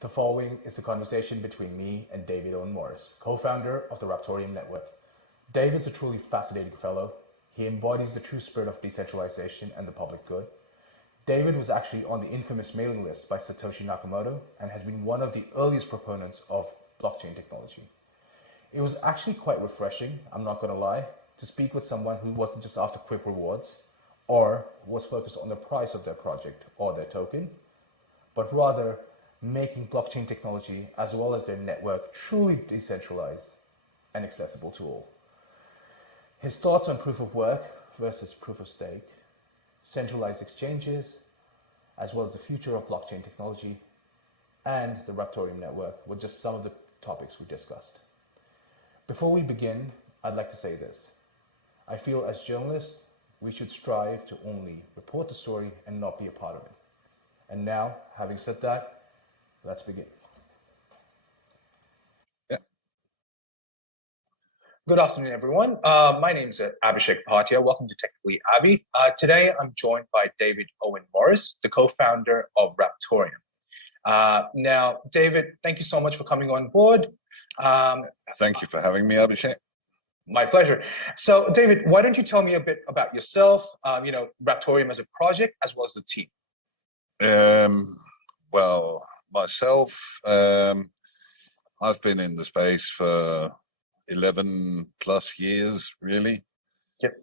The following is a conversation between me and David Owen Morris, co-founder of the Raptoreum network. David's a truly fascinating fellow. He embodies the true spirit of decentralization and the public good. David was actually on the infamous mailing list by Satoshi Nakamoto and has been one of the earliest proponents of blockchain technology. It was actually quite refreshing, I'm not going to lie, to speak with someone who wasn't just after quick rewards or was focused on the price of their project or their token, but rather making blockchain technology as well as their network truly decentralized and accessible to all. His thoughts on proof of work versus proof of stake, centralized exchanges, as well as the future of blockchain technology and the Raptoreum network were just some of the topics we discussed. Before we begin, I'd like to say this. I feel as journalists, we should strive to only report the story and not be a part of it. And now, having said that, let's begin. Yeah. Good afternoon, everyone. My name is Abhishek Bhatia. Welcome to Technically Abhi. Today, I'm joined by David Owen Morris, the co-founder of Raptoreum. Now, David, thank you so much for coming on board. Thank you for having me, Abhishek. My pleasure. So, David, why don't you tell me a bit about yourself, Raptoreum as a project, as well as the team? Well, myself, I've been in the space for 11 plus years, really. Yep.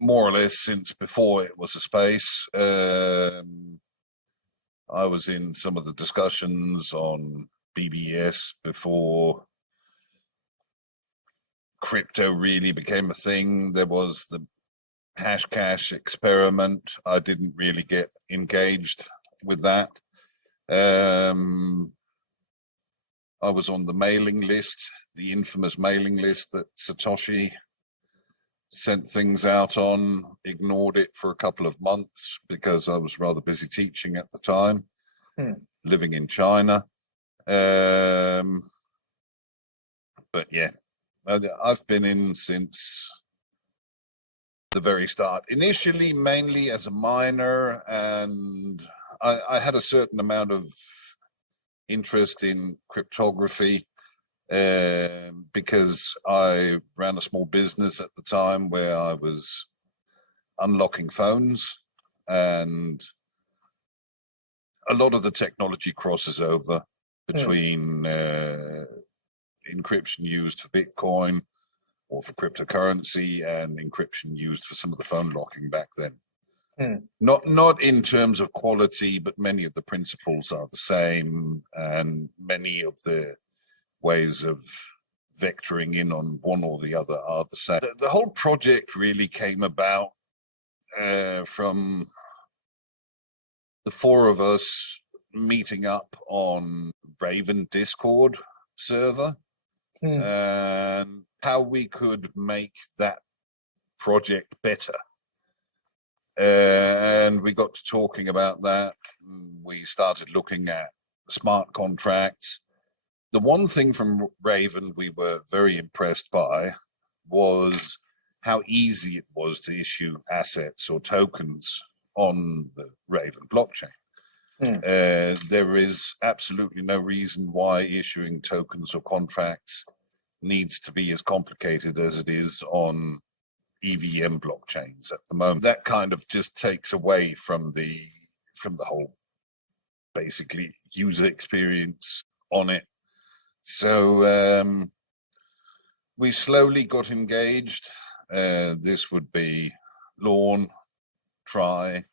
More or less since before it was a space. I was in some of the discussions on BBS before crypto really became a thing. There was the Hashcash experiment. I didn't really get engaged with that. I was on the mailing list, the infamous mailing list that Satoshi sent things out on, ignored it for a couple of months because I was rather busy teaching at the time, living in China. But yeah, I've been in since the very start. Initially, mainly as a miner, and I had a certain amount of interest in cryptography because I ran a small business at the time where I was unlocking phones, and a lot of the technology crosses over between encryption used for Bitcoin or for cryptocurrency and encryption used for some of the phone locking back then. Not in terms of quality, but many of the principles are the same, and many of the ways of vectoring in on one or the other are the same. The whole project really came about from the four of us meeting up on Raven Discord server and how we could make that project better. And we got to talking about that. We started looking at smart contracts. The one thing from Raven we were very impressed by was how easy it was to issue assets or tokens on the Raven blockchain. There is absolutely no reason why issuing tokens or contracts needs to be as complicated as it is on EVM blockchains at the moment. That kind of just takes away from the whole basically user experience on it. So we slowly got engaged. This would be Lorne, Try,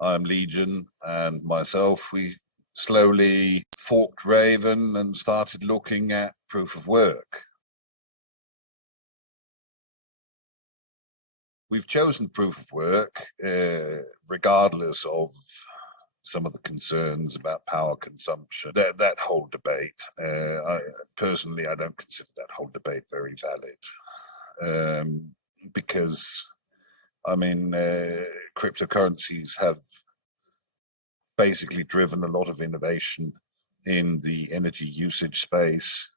I'm Legion, and myself. We slowly forked Raven and started looking at proof of work. We've chosen proof of work regardless of some of the concerns about power consumption. That whole debate, personally, I don't consider that whole debate very valid because, I mean, cryptocurrencies have basically driven a lot of innovation in the energy usage space.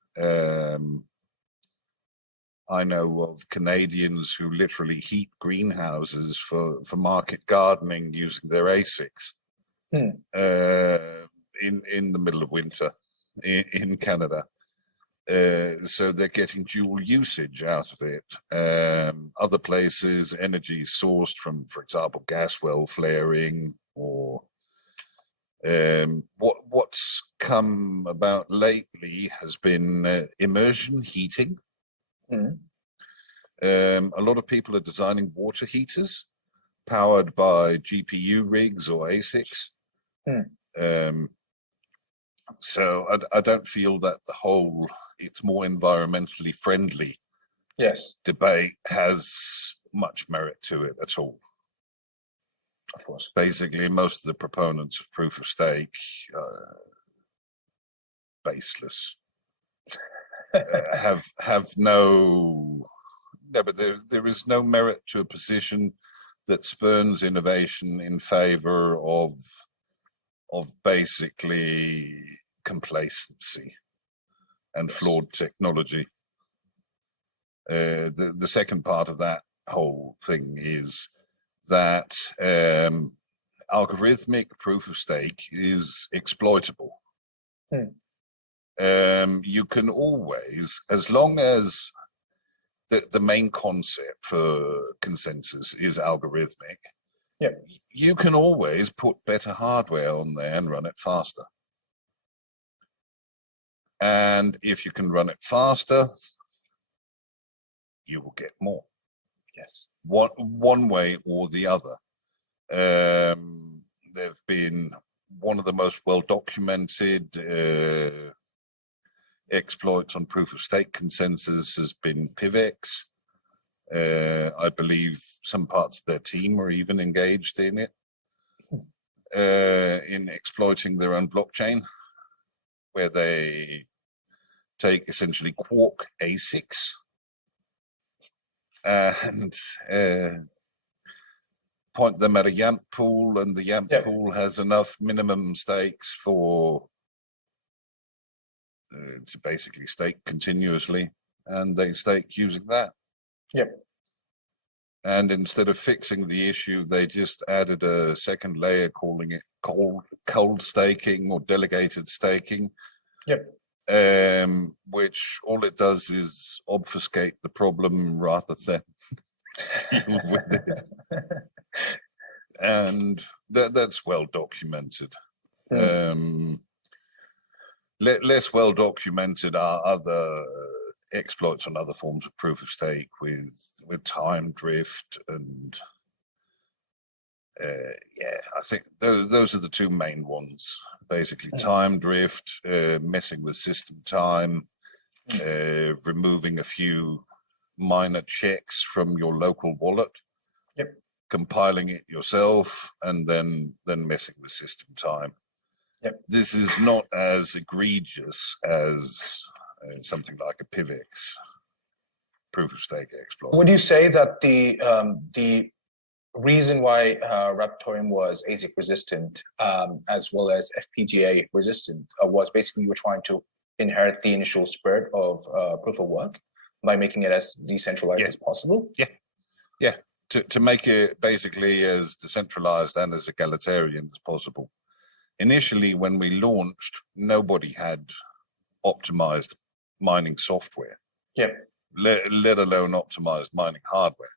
I know of Canadians who literally heat greenhouses for market gardening using their ASICs. in the middle of winter in Canada. So they're getting dual usage out of it. Other places, energy sourced from, for example, gas well flaring, or what's come about lately has been immersion heating. A lot of people are designing water heaters powered by GPU rigs or ASICs. So I don't feel that the whole it's more environmentally friendly debate has much merit to it at all. Of course. Basically, most of the proponents of proof of stake baseless. Have no, but there is no merit to a position that spurns innovation in favor of basically complacency and flawed technology. The second part of that whole thing is that algorithmic proof of stake is exploitable. You can always, as long as the main concept for consensus is algorithmic, you can always put better hardware on there and run it faster. And if you can run it faster, you will get more. Yes. One way or the other. There've been one of the most well-documented exploits on proof of stake consensus has been PIVX. I believe some parts of their team are even engaged in it, in exploiting their own blockchain, where they take essentially Quark ASICs and point them at a YAMP pool, and the YAMP pool has enough minimum stakes for to basically stake continuously, and they stake using that. And instead of fixing the issue, they just added a second layer, calling it cold staking or delegated staking. Which all it does is obfuscate the problem rather than deal with it. And that's well documented. Less well documented are other exploits on other forms of proof of stake with time drift and I think those are the two main ones. Basically, time drift, messing with system time, removing a few minor checks from your local wallet, compiling it yourself, and then messing with system time. This is not as egregious as something like a PIVX proof of stake exploit. Would you say that the reason why Raptoreum was ASIC resistant as well as FPGA resistant was basically you were trying to inherit the initial spirit of proof of work by making it as decentralized as possible? To make it basically as decentralized and as egalitarian as possible. Initially, when we launched, nobody had optimized mining software, let alone optimized mining hardware.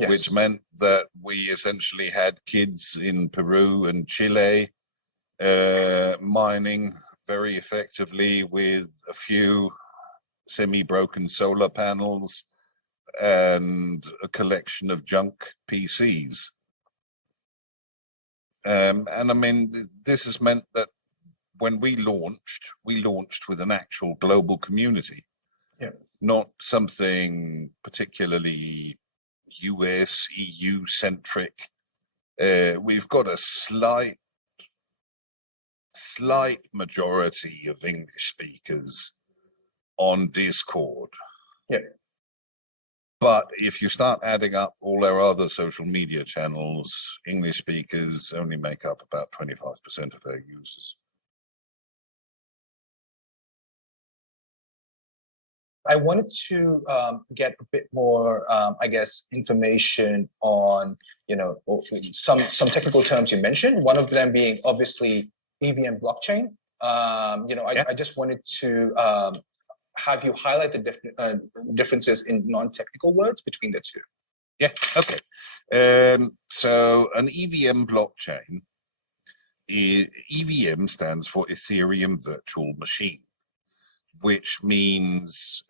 Which meant that we essentially had kids in Peru and Chile mining very effectively with a few semi-broken solar panels and a collection of junk PCs. And I mean, this has meant that when we launched with an actual global community, not something particularly US, EU centric. We've got a slight majority of English speakers on Discord. But if you start adding up all our other social media channels, English speakers only make up about 25% of our users. I wanted to get a bit more, I guess, information on, some technical terms you mentioned. One of them being obviously EVM blockchain. I just wanted to have you highlight the differences in non-technical words between the two. Yeah, okay. So an EVM blockchain, EVM stands for Ethereum Virtual Machine, which means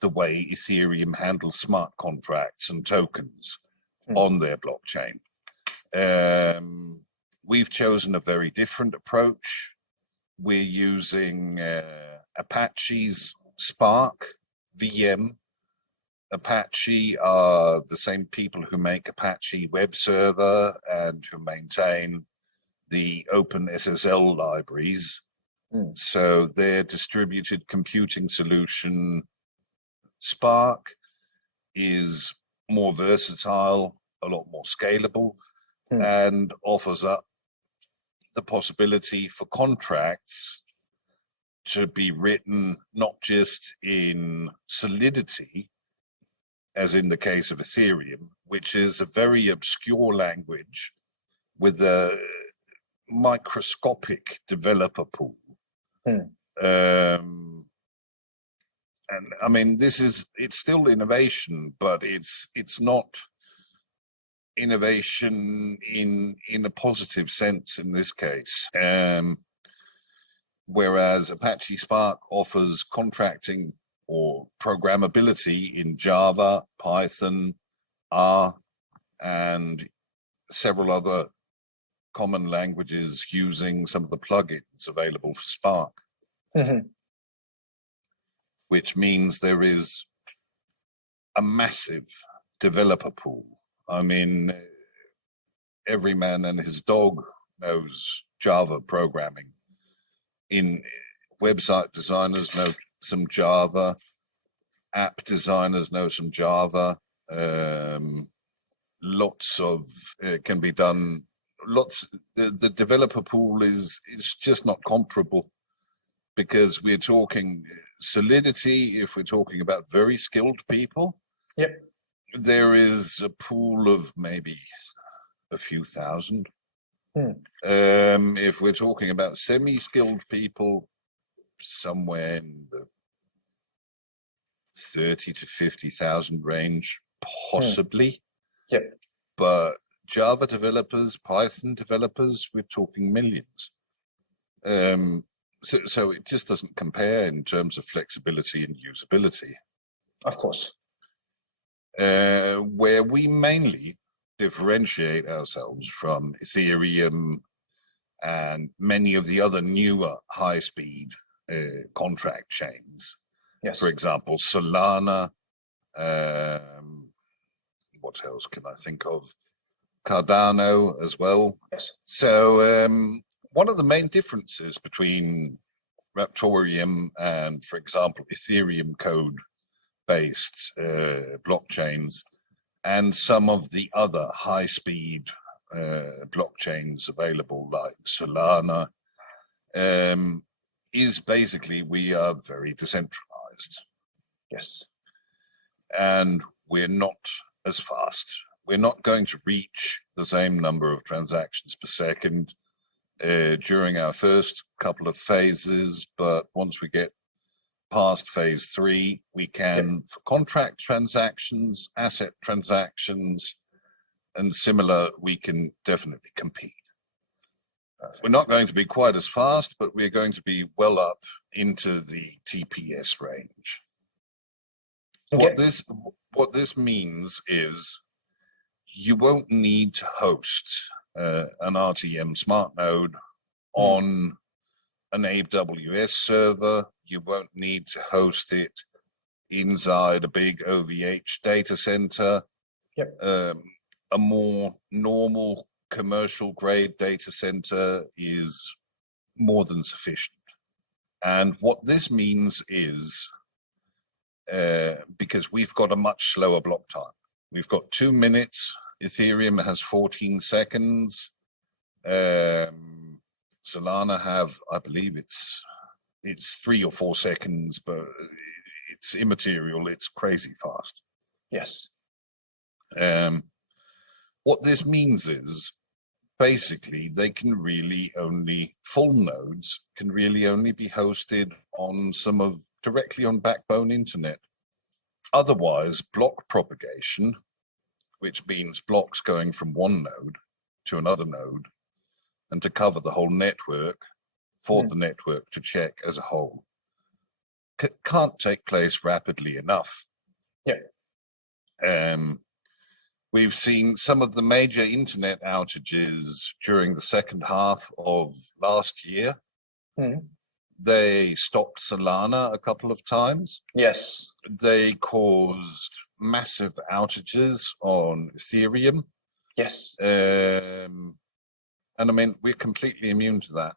the way Ethereum handles smart contracts and tokens on their blockchain. We've chosen a very different approach. We're using Apache's Spark VM. Apache are the same people who make Apache web server and who maintain the OpenSSL libraries. So their distributed computing solution, Spark, is more versatile, a lot more scalable, and offers up the possibility for contracts to be written not just in Solidity, as in the case of Ethereum, which is a very obscure language with a microscopic developer pool. And I mean, it's still innovation, but it's not innovation in a positive sense in this case. Whereas Apache Spark offers contracting or programmability in Java, Python, R, and several other common languages using some of the plugins available for Spark. Which means there is a massive developer pool. I mean, every man and his dog knows Java programming. In website designers know some Java, app designers know some Java. Lots of can be done. The developer pool is just not comparable, because we're talking Solidity. If we're talking about very skilled people, there is a pool of maybe a few thousand. If we're talking about semi-skilled people, somewhere in the 30 to 50,000 range, possibly. But Java developers, Python developers, we're talking millions. So it just doesn't compare in terms of flexibility and usability. Of course. Where we mainly differentiate ourselves from Ethereum and many of the other newer high-speed contract chains. For example, Solana. What else can I think of? Cardano as well. So one of the main differences between Raptoreum and, for example, Ethereum code-based blockchains and some of the other high-speed blockchains available like Solana is basically we are very decentralized. And we're not as fast. We're not going to reach the same number of transactions per second during our first couple of phases, but once we get past phase 3, we can, for contract transactions, asset transactions, and similar, we can definitely compete. We're not going to be quite as fast, but we're going to be well up into the TPS range. What this means is you won't need to host an RTM smart node on an AWS server. You won't need to host it inside a big OVH data center. A more normal commercial grade data center is more than sufficient. And what this means is, because we've got a much slower block time. We've got 2 minutes. Ethereum has 14 seconds. Solana have, I believe it's 3 or 4 seconds, but it's immaterial. It's crazy fast. What this means is basically they can really only, full nodes can really only be hosted on directly on backbone internet. Otherwise, block propagation, which means blocks going from one node to another node and to cover the whole network for the network to check as a whole, can't take place rapidly enough. Yeah. We've seen some of the major internet outages during the second half of last year. They stopped Solana a couple of times. Yes. They caused massive outages on Ethereum. Yes. And I mean, we're completely immune to that.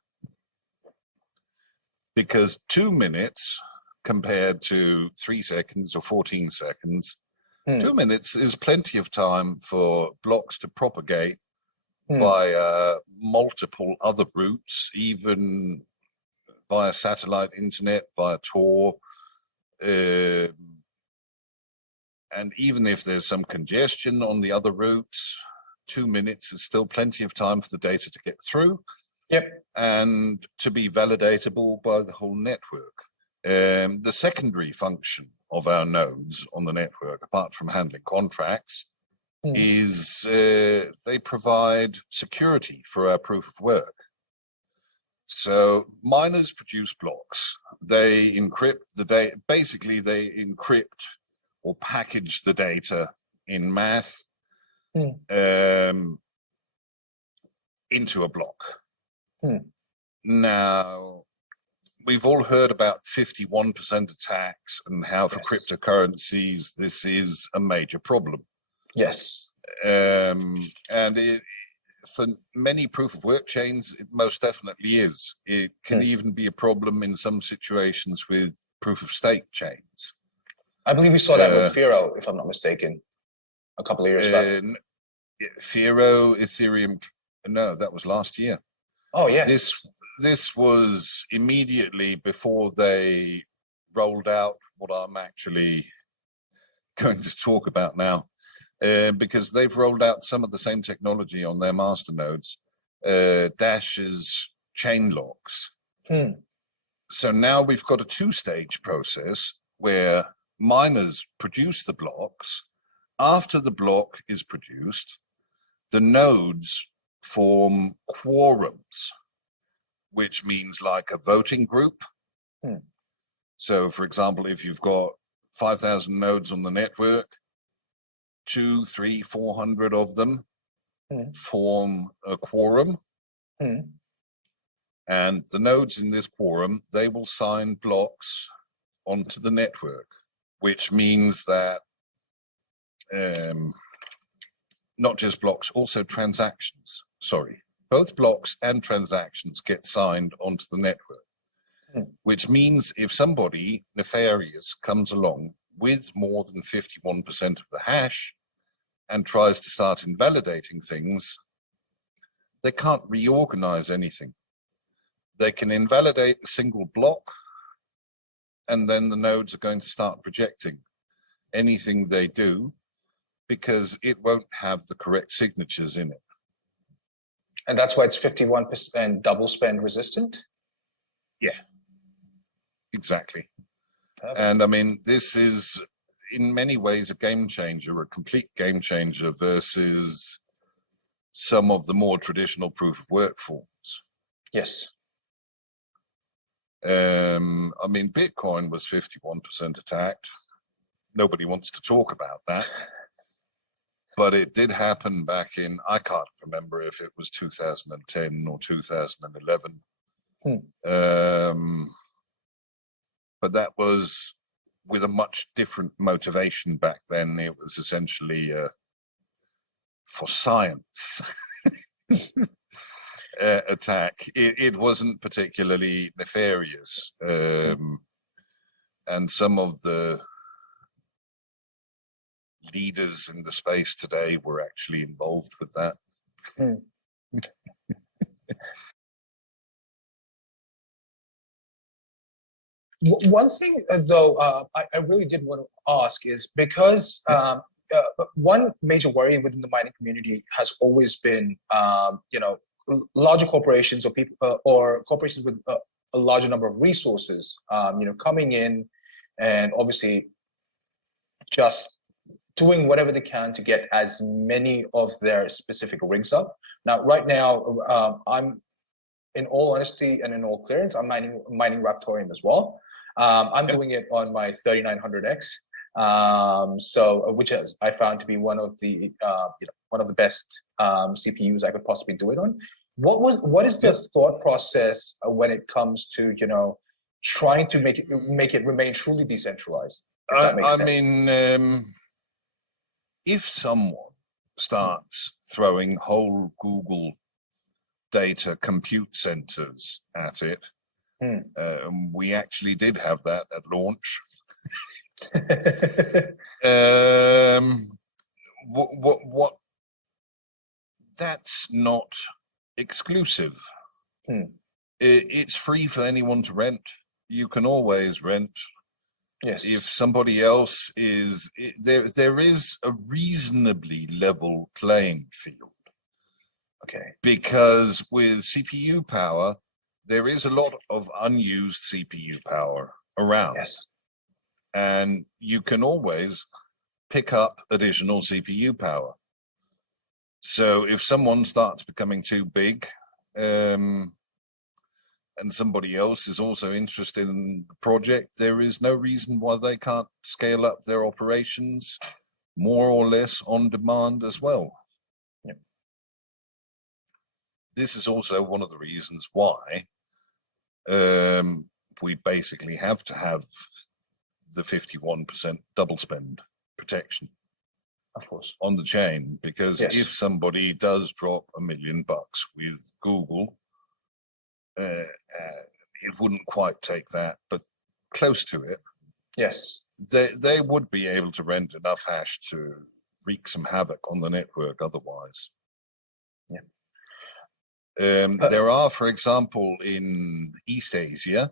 Because 2 minutes compared to 3 seconds or 14 seconds, 2 minutes is plenty of time for blocks to propagate via multiple other routes, even via satellite internet, via Tor. And even if there's some congestion on the other routes, 2 minutes is still plenty of time for the data to get through. Yep. And to be validatable by the whole network. The secondary function of our nodes on the network, apart from handling contracts, is they provide security for our proof of work. So miners produce blocks. They encrypt the data. Basically, they encrypt or package the data in math into a block. Now, we've all heard about 51% attacks and how for cryptocurrencies this is a major problem. Yes. And for many proof of work chains, it most definitely is. It can even be a problem in some situations with proof of stake chains. I believe we saw that with Firo, if I'm not mistaken, a couple of years back. Firo, Ethereum, no, that was last year. Oh, yes. This was immediately before they rolled out what I'm actually going to talk about now, because they've rolled out some of the same technology on their masternodes, Dash's chain locks. So now we've got a two-stage process where miners produce the blocks. After the block is produced, the nodes form quorums, which means like a voting group. So, for example, if you've got 5,000 nodes on the network, 200, 300, 400 of them form a quorum. And the nodes in this quorum, they will sign blocks onto the network, which means that not just blocks, also transactions. Sorry, both blocks and transactions get signed onto the network, which means if somebody nefarious comes along with more than 51% of the hash and tries to start invalidating things, they can't reorganize anything. They can invalidate a single block, and then the nodes are going to start rejecting anything they do because it won't have the correct signatures in it. And that's why it's 51% double spend resistant? Yeah, exactly. Perfect. And I mean, this is in many ways a game changer, a complete game changer versus some of the more traditional proof of work forms. Yes. I mean, Bitcoin was 51% attacked. Nobody wants to talk about that. But it did happen back in, I can't remember if it was 2010 or 2011. But that was with a much different motivation back then. It was essentially for science attack. It wasn't particularly nefarious. And some of the leaders in the space today were actually involved with that. One thing, though, I really did want to ask is because one major worry within the mining community has always been, larger corporations or people or corporations with a larger number of resources, coming in and obviously just doing whatever they can to get as many of their specific rigs up. Now, right now, I'm, in all honesty and in all clearance, I'm mining Raptoreum as well. I'm doing it on my 3900X, which I found to be one of the best CPUs I could possibly do it on. What is the thought process when it comes to trying to make it remain truly decentralized? If someone starts throwing whole Google data compute centers at it, we actually did have that at launch. What that's not exclusive. It's free for anyone to rent. You can always rent. Yes. If somebody else is there is a reasonably level playing field. Okay. Because with CPU power, there is a lot of unused CPU power around. Yes. And you can always pick up additional CPU power. So if someone starts becoming too big, and somebody else is also interested in the project, there is no reason why they can't scale up their operations more or less on demand as well. Yep. This is also one of the reasons why we basically have to have the 51% double spend protection, of course, on the chain, because yes, if somebody does drop $1 million with Google, it wouldn't quite take that, but close to it. Yes, they would be able to rent enough hash to wreak some havoc on the network otherwise. Yeah. There are, for example, in East Asia,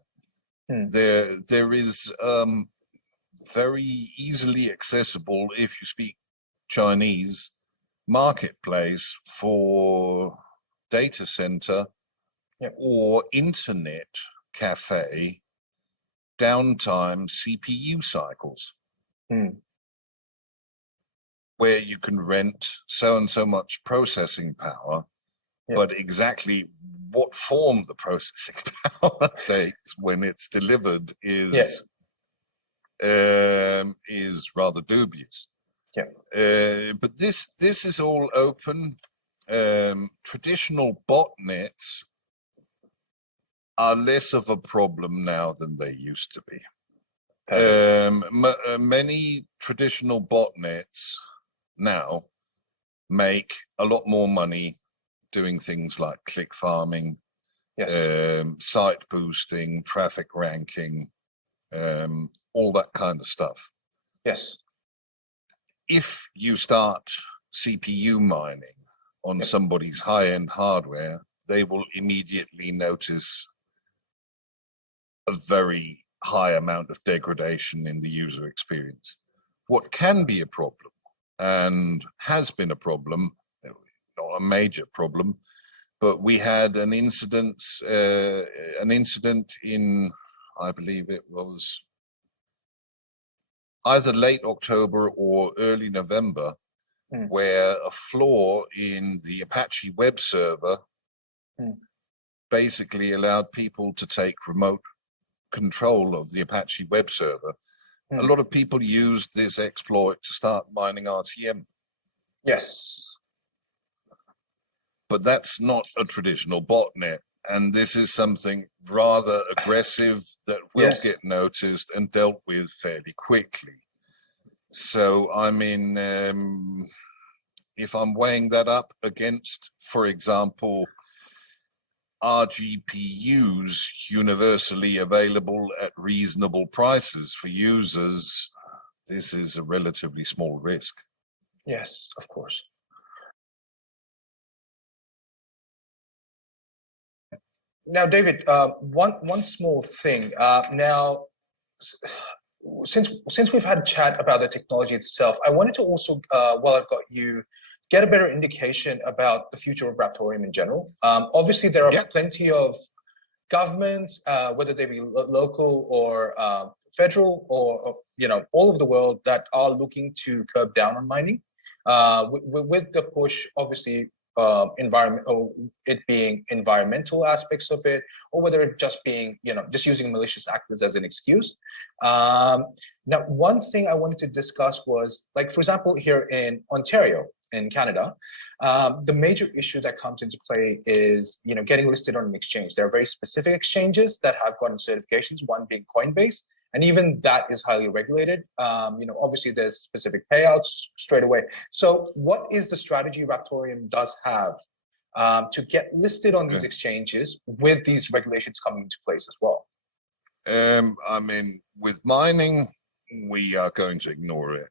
there is very easily accessible, if you speak Chinese, marketplace for data center or internet cafe downtime CPU cycles, where you can rent so and so much processing power, but exactly what form the processing power takes when it's delivered is rather dubious. But this is all open. Traditional botnets are less of a problem now than they used to be. Many traditional botnets now make a lot more money doing things like click farming, site boosting, traffic ranking, all that kind of stuff. Yes. If you start CPU mining on somebody's high-end hardware, they will immediately notice a very high amount of degradation in the user experience. What can be a problem, and has been a problem, not a major problem, but we had an incident in, I believe it was either late October or early November, where a flaw in the Apache web server basically allowed people to take remote control of the Apache web server. A lot of people used this exploit to start mining RTM. Yes. But that's not a traditional botnet. And this is something rather aggressive that will get noticed and dealt with fairly quickly. So, I mean, if I'm weighing that up against, for example, RGPUs universally available at reasonable prices for users, this is a relatively small risk. Yes, of course. Now, David, one small thing. Now, since we've had a chat about the technology itself, I wanted to also, while I've got you, get a better indication about the future of Raptoreum in general. Obviously, there are plenty of governments, whether they be local or federal, or all over the world, that are looking to curb down on mining. With the push, obviously, environment, or it being environmental aspects of it, or whether it just being, just using malicious actors as an excuse. Now, one thing I wanted to discuss was, like, for example, here in Ontario, in Canada, the major issue that comes into play is, getting listed on an exchange. There are very specific exchanges that have gotten certifications, one being Coinbase, and even that is highly regulated. Obviously there's specific payouts straight away. So what is the strategy Raptoreum does have to get listed on these exchanges with these regulations coming into place as well? I mean, with mining, we are going to ignore it.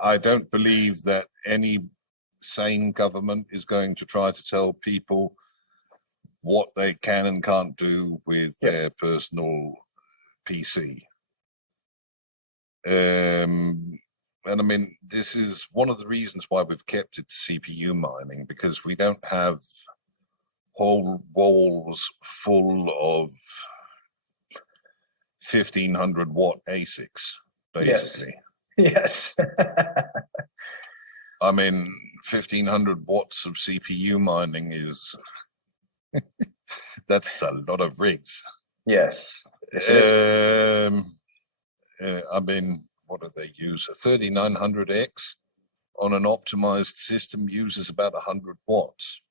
I don't believe that any sane government is going to try to tell people what they can and can't do with their personal PC. And I mean, this is one of the reasons why we've kept it to CPU mining, because we don't have whole walls full of 1500 watt ASICs, basically. Yes. I mean, 1500 watts of CPU mining is, that's a lot of rigs. Yes. Yes, it is. I mean, what do they use? A 3900X on an optimized system uses about 100 watts.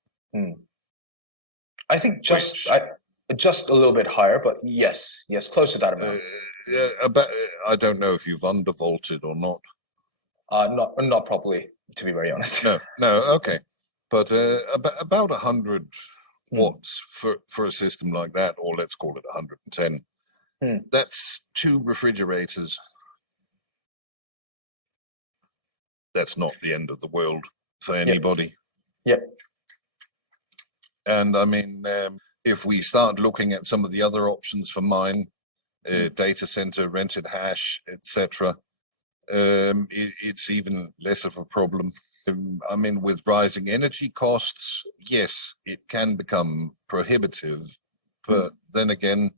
I think just a little bit higher, but yes, close to that amount. I don't know if you've undervolted or not. Not properly, to be very honest. No, okay, but about 100 watts for a system like that, or let's call it 110. That's 2 refrigerators. That's not the end of the world for anybody. Yep. And I mean, if we start looking at some of the other options for mine, data center, rented hash, etc., it's even less of a problem. I mean, with rising energy costs, yes, it can become prohibitive, but then again,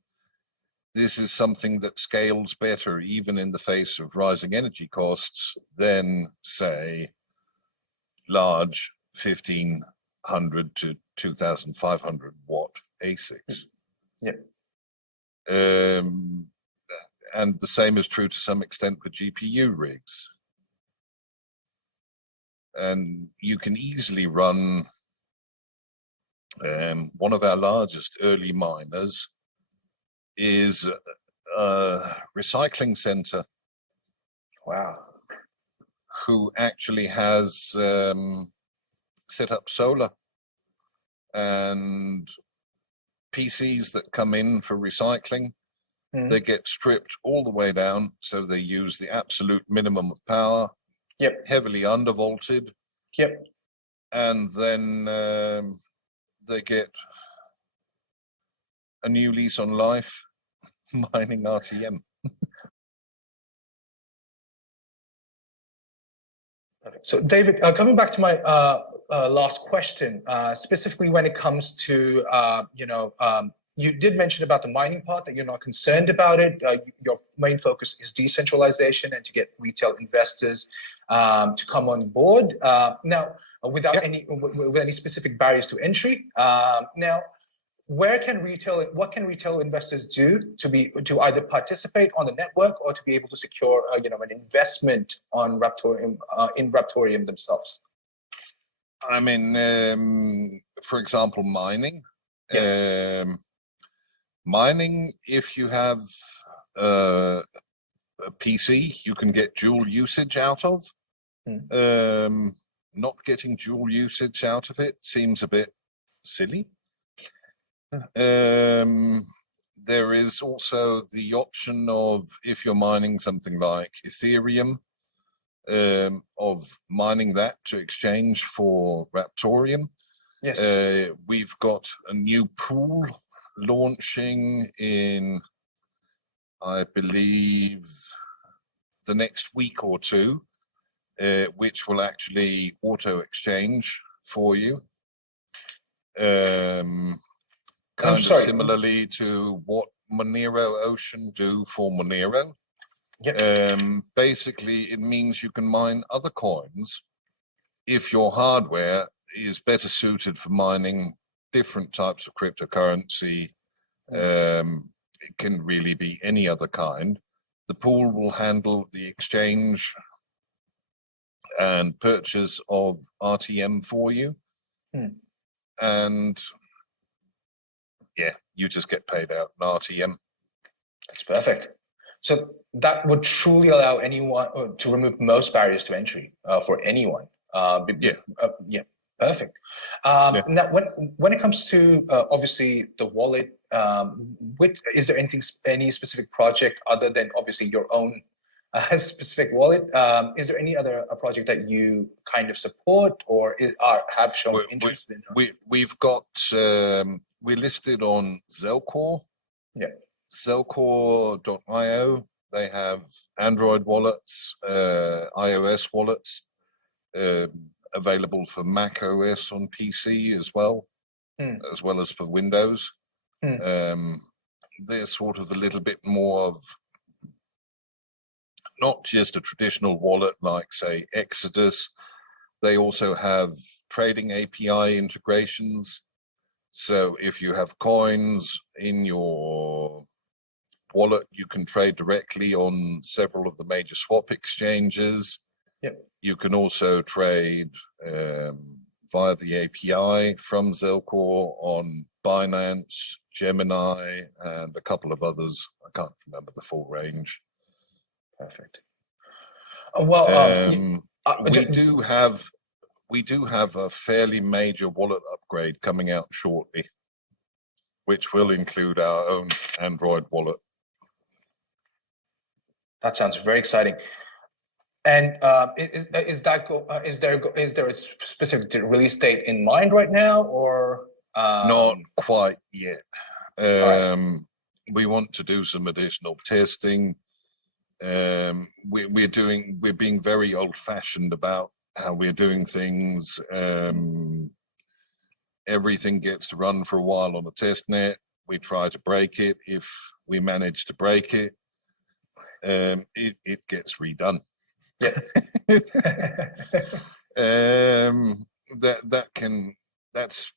this is something that scales better even in the face of rising energy costs than, say, large 1500 to 2500 watt ASICs. And the same is true to some extent with GPU rigs. And you can easily run one of our largest early miners is a recycling center. Wow. Who actually has set up solar, and PCs that come in for recycling, they get stripped all the way down, so they use the absolute minimum of power, heavily undervolted, and then they get a new lease on life mining RTM. So David, coming back to my last question, specifically when it comes to, you did mention about the mining part, that you're not concerned about it. Your main focus is decentralization and to get retail investors to come on board. Now, without any specific barriers to entry. Now, what can retail investors do to either participate on the network or to be able to secure an investment on Raptoreum in Raptoreum themselves? I mean, for example, mining. Mining, if you have a PC, you can get dual usage out of. Not getting dual usage out of it seems a bit silly. There is also the option of, if you're mining something like Ethereum, of mining that to exchange for Raptoreum. We've got a new pool launching in, I believe, the next week or two, which will actually auto exchange for you. Kind of similarly to what Monero Ocean do for Monero. Yep. Basically, it means you can mine other coins if your hardware is better suited for mining different types of cryptocurrency. It can really be any other kind. The pool will handle the exchange and purchase of RTM for you. And yeah, you just get paid out in RTM. That's perfect. So that would truly allow anyone to remove most barriers to entry for anyone. Yeah, perfect. Now, when it comes to obviously the wallet, is there any specific project other than obviously your own specific wallet? Is there any other project that you kind of support or have shown interest in? We've got we're listed on Zelcore. Yeah. Zelcore.io. They have Android wallets, iOS wallets, available for Mac OS on PC as well as for Windows. They're sort of a little bit more of not just a traditional wallet like, say, Exodus. They also have trading API integrations. So if you have coins in your wallet, you can trade directly on several of the major swap exchanges. Yep. You can also trade via the API from Zelcore on Binance, Gemini, and a couple of others. I can't remember the full range. Perfect. We do have a fairly major wallet upgrade coming out shortly, which will include our own Android wallet. That sounds very exciting. And is there a specific release date in mind right now, or not quite yet? Right. We want to do some additional testing. We're being very old-fashioned about how we're doing things. Everything gets to run for a while on a test net. We try to break it. If we manage to break it, it gets redone. Yeah. That's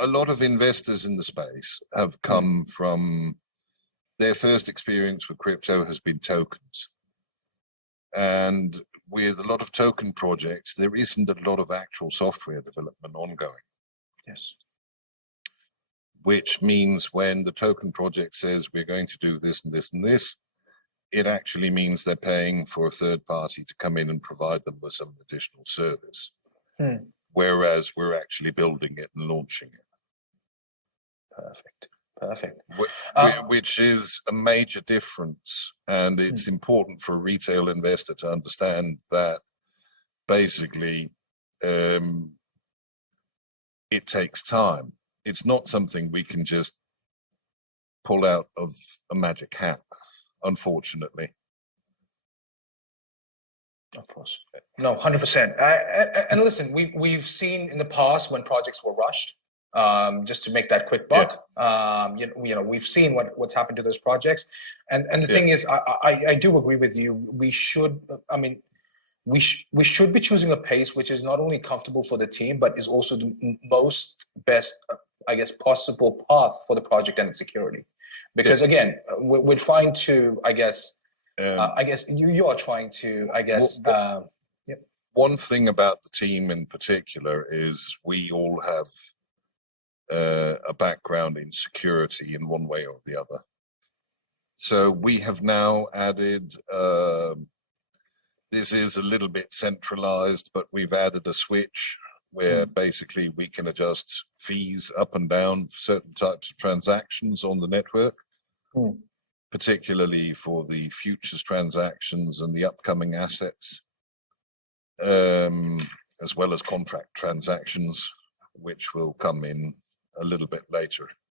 a lot of investors in the space have come from their first experience with crypto has been tokens. And with a lot of token projects, there isn't a lot of actual software development ongoing. Yes. Which means when the token project says we're going to do this and this and this, it actually means they're paying for a third party to come in and provide them with some additional service. Whereas we're actually building it and launching it. Perfect. Which is a major difference. And it's important for a retail investor to understand that basically it takes time. It's not something we can just pull out of a magic hat, unfortunately. Of course. No, 100%. And listen, we've seen in the past when projects were rushed, just to make that quick buck. We've seen what's happened to those projects, and the thing is, I do agree with you. We should be choosing a pace which is not only comfortable for the team, but is also the best, I guess, possible path for the project and its security. Because again, we're trying to, I guess you are trying to, I guess. One thing about the team in particular is we all have a background in security in one way or the other. So we have now added, this is a little bit centralized, but we've added a switch where basically we can adjust fees up and down for certain types of transactions on the network, particularly for the futures transactions and the upcoming assets, as well as contract transactions, which will come in a little bit later